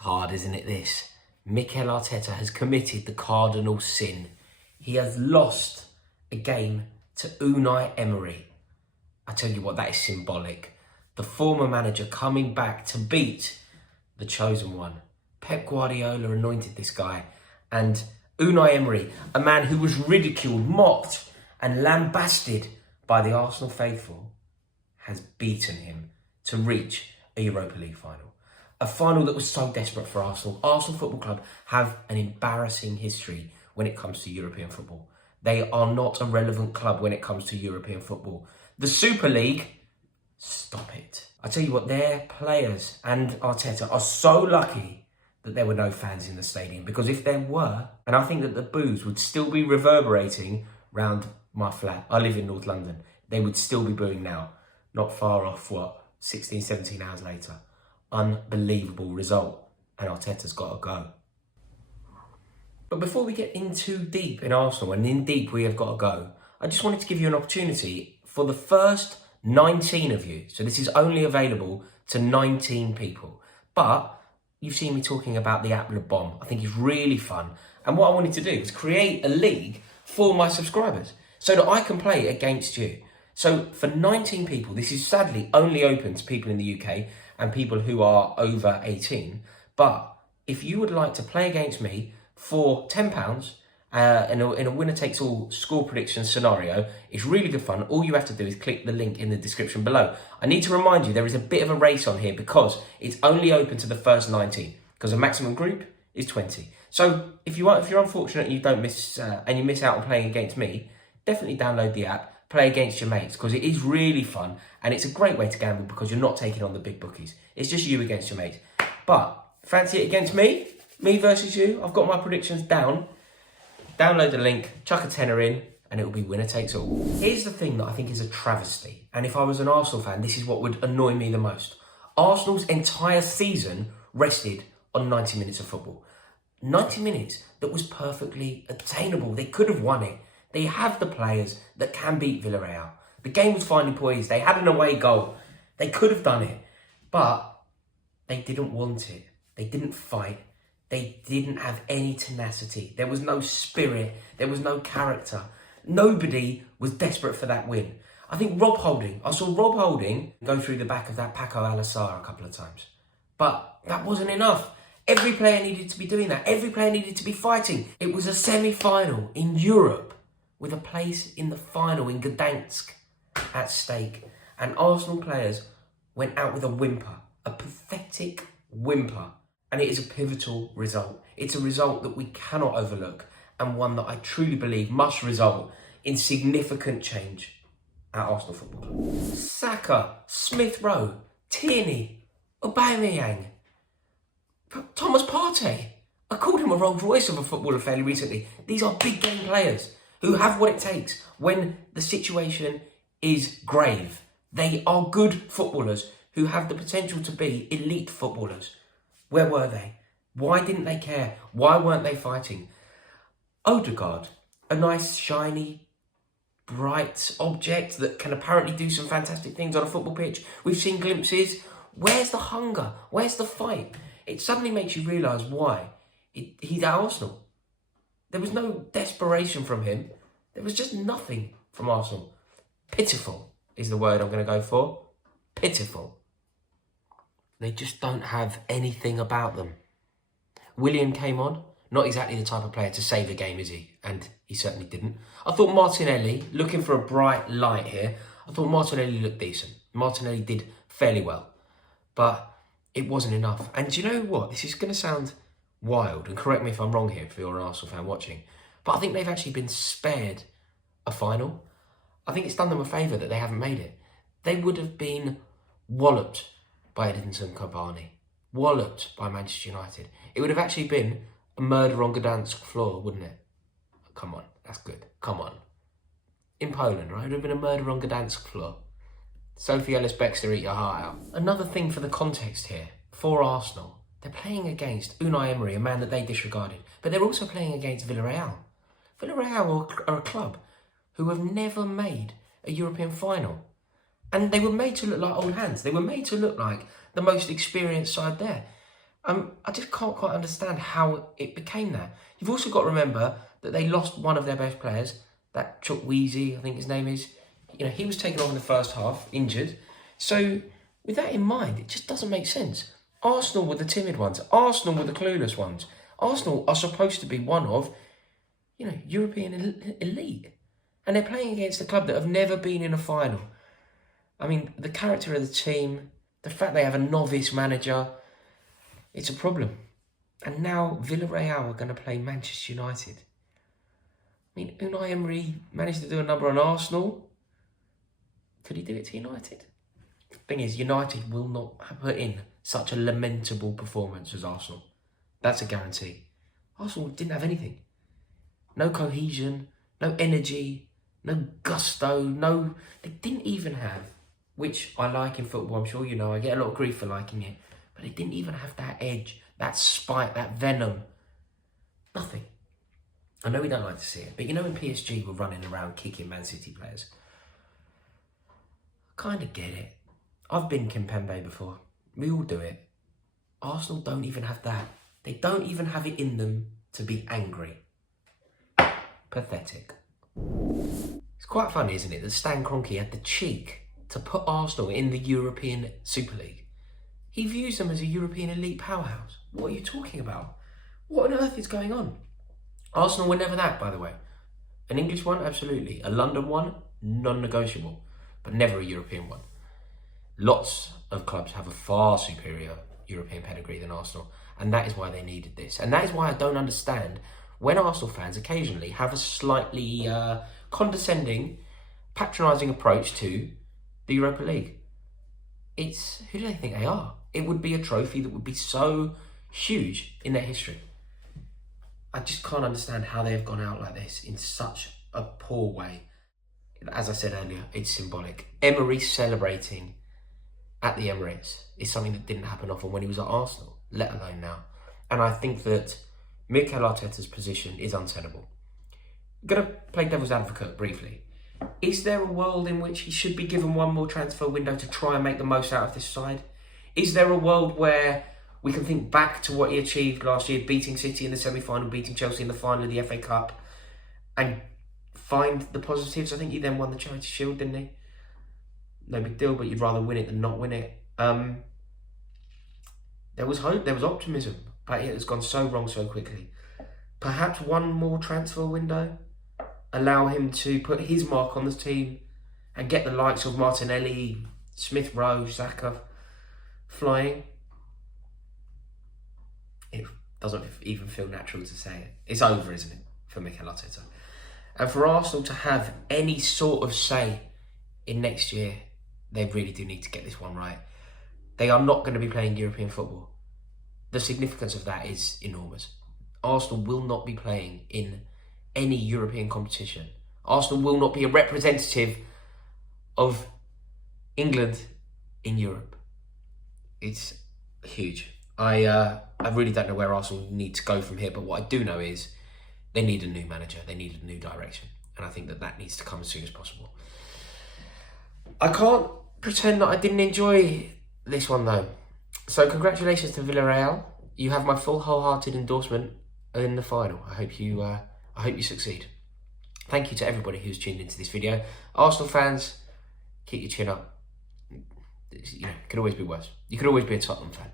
Hard, isn't it, this? Mikel Arteta has committed the cardinal sin. He has lost a game to Unai Emery. I tell you what, that is symbolic. The former manager coming back to beat the chosen one. Pep Guardiola anointed this guy, and Unai Emery, a man who was ridiculed, mocked and lambasted by the Arsenal faithful, has beaten him to reach a Europa League final. A final that was so desperate for Arsenal. Arsenal Football Club have an embarrassing history when it comes to European football. They are not a relevant club when it comes to European football. The Super League, stop it. I tell you what, their players and Arteta are so lucky that there were no fans in the stadium, because if there were, and I think that the boos would still be reverberating round my flat. I live in North London. They would still be booing now, not far off, 16, 17 hours later. Unbelievable result, and Arteta's got to go. But before we get in too deep in Arsenal, and in deep we have got to go, I just wanted to give you an opportunity for the first 19 of you. So this is only available to 19 people. But you've seen me talking about the app Le Bomb. I think it's really fun. And what I wanted to do was create a league for my subscribers so that I can play against you. So for 19 people, this is sadly only open to people in the UK and people who are over 18. But if you would like to play against me for £10 in a winner-takes-all score prediction scenario, it's really good fun. All you have to do is click the link in the description below. I need to remind you there is a bit of a race on here because it's only open to the first 19, because the maximum group is 20. So if you're unfortunate and you don't miss and you miss out on playing against me, definitely download the app. Play against your mates, because it is really fun and it's a great way to gamble because you're not taking on the big bookies. It's just you against your mates. But fancy it against me? Me versus you? I've got my predictions down. Download the link, chuck a tenner in, and it'll be winner takes all. Here's the thing that I think is a travesty, and if I was an Arsenal fan, this is what would annoy me the most. Arsenal's entire season rested on 90 minutes of football. 90 minutes that was perfectly attainable. They could have won it. They have the players that can beat Villarreal. The game was finely poised. They had an away goal. They could have done it, but they didn't want it. They didn't fight. They didn't have any tenacity. There was no spirit. There was no character. Nobody was desperate for that win. I think I saw Rob Holding go through the back of that Paco Alcácer a couple of times. But that wasn't enough. Every player needed to be doing that. Every player needed to be fighting. It was a semi-final in Europe, with a place in the final in Gdansk at stake. And Arsenal players went out with a whimper, a pathetic whimper. And it is a pivotal result. It's a result that we cannot overlook, and one that I truly believe must result in significant change at Arsenal Football Club. Saka, Smith Rowe, Tierney, Aubameyang, Thomas Partey. I called him a Rolls Royce of a footballer fairly recently. These are big game players who have what it takes when the situation is grave. They are good footballers who have the potential to be elite footballers. Where were they? Why didn't they care? Why weren't they fighting? Odegaard, a nice, shiny, bright object that can apparently do some fantastic things on a football pitch. We've seen glimpses. Where's the hunger? Where's the fight? It suddenly makes you realise why he's at Arsenal. There was no desperation from him. There was just nothing from Arsenal. Pitiful is the word I'm going to go for. Pitiful. They just don't have anything about them. Willian came on. Not exactly the type of player to save a game, is he? And he certainly didn't. I thought Martinelli, looking for a bright light here, I thought Martinelli looked decent. Martinelli did fairly well. But it wasn't enough. And do you know what? This is going to sound wild, and correct me if I'm wrong here if you're an Arsenal fan watching, but I think they've actually been spared a final. I think it's done them a favour that they haven't made it. They would have been walloped by Edinson Cavani, walloped by Manchester United. It would have actually been a murder on Gdansk floor, wouldn't it? Come on, that's good. Come on. In Poland, right? It would have been a murder on Gdansk floor. Sophie Ellis-Bextor, eat your heart out. Another thing for the context here, for Arsenal, they're playing against Unai Emery, a man that they disregarded, but they're also playing against Villarreal. Villarreal are a club who have never made a European final. And they were made to look like old hands. They were made to look like the most experienced side there. I just can't quite understand how it became that. You've also got to remember that they lost one of their best players, that Chuck Wheezy, I think his name is. You know, he was taken off in the first half, injured. So with that in mind, it just doesn't make sense. Arsenal were the timid ones. Arsenal were the clueless ones. Arsenal are supposed to be one of, European elite. And they're playing against a club that have never been in a final. I mean, the character of the team, the fact they have a novice manager, it's a problem. And now Villarreal are going to play Manchester United. I mean, Unai Emery managed to do a number on Arsenal. Could he do it to United? The thing is, United will not put in such a lamentable performance as Arsenal. That's a guarantee. Arsenal didn't have anything. No cohesion, no energy, no gusto, They didn't even have, which I like in football, I'm sure you know, I get a lot of grief for liking it, but they didn't even have that edge, that spite, that venom. Nothing. I know we don't like to see it, but you know when PSG were running around kicking Man City players? I kind of get it. I've been Kimpembe before. We all do it. Arsenal don't even have that. They don't even have it in them to be angry. Pathetic. It's quite funny, isn't it, that Stan Kroenke had the cheek to put Arsenal in the European Super League. He views them as a European elite powerhouse. What are you talking about? What on earth is going on? Arsenal were never that, by the way. An English one, absolutely. A London one, non-negotiable, but never a European one. Lots of clubs have a far superior European pedigree than Arsenal, and that is why they needed this. And that is why I don't understand when Arsenal fans occasionally have a slightly condescending, patronising approach to the Europa League. Who do they think they are? It would be a trophy that would be so huge in their history. I just can't understand how they have gone out like this in such a poor way. As I said earlier, it's symbolic. Emery celebrating at the Emirates is something that didn't happen often when he was at Arsenal, let alone now. And I think that Mikel Arteta's position is untenable. I'm going to play devil's advocate briefly. Is there a world in which he should be given one more transfer window to try and make the most out of this side? Is there a world where we can think back to what he achieved last year, beating City in the semi-final, beating Chelsea in the final of the FA Cup, and find the positives? I think he then won the Charity Shield, didn't he? No big deal, but you'd rather win it than not win it. There was hope, there was optimism, but it has gone so wrong so quickly. Perhaps one more transfer window, allow him to put his mark on the team and get the likes of Martinelli, Smith Rowe, Xhaka flying. It doesn't even feel natural to say it. It's over, isn't it, for Mikel Arteta? And for Arsenal to have any sort of say in next year, they really do need to get this one right. They are not going to be playing European football. The significance of that is enormous. Arsenal will not be playing in any European competition. Arsenal will not be a representative of England in Europe. It's huge. I really don't know where Arsenal need to go from here, but what I do know is they need a new manager. They need a new direction. And I think that needs to come as soon as possible. I can't pretend that I didn't enjoy this one though. So congratulations to Villarreal. You have my full wholehearted endorsement in the final. I hope you succeed. Thank you to everybody who's tuned into this video. Arsenal fans, keep your chin up. It could always be worse. You could always be a Tottenham fan.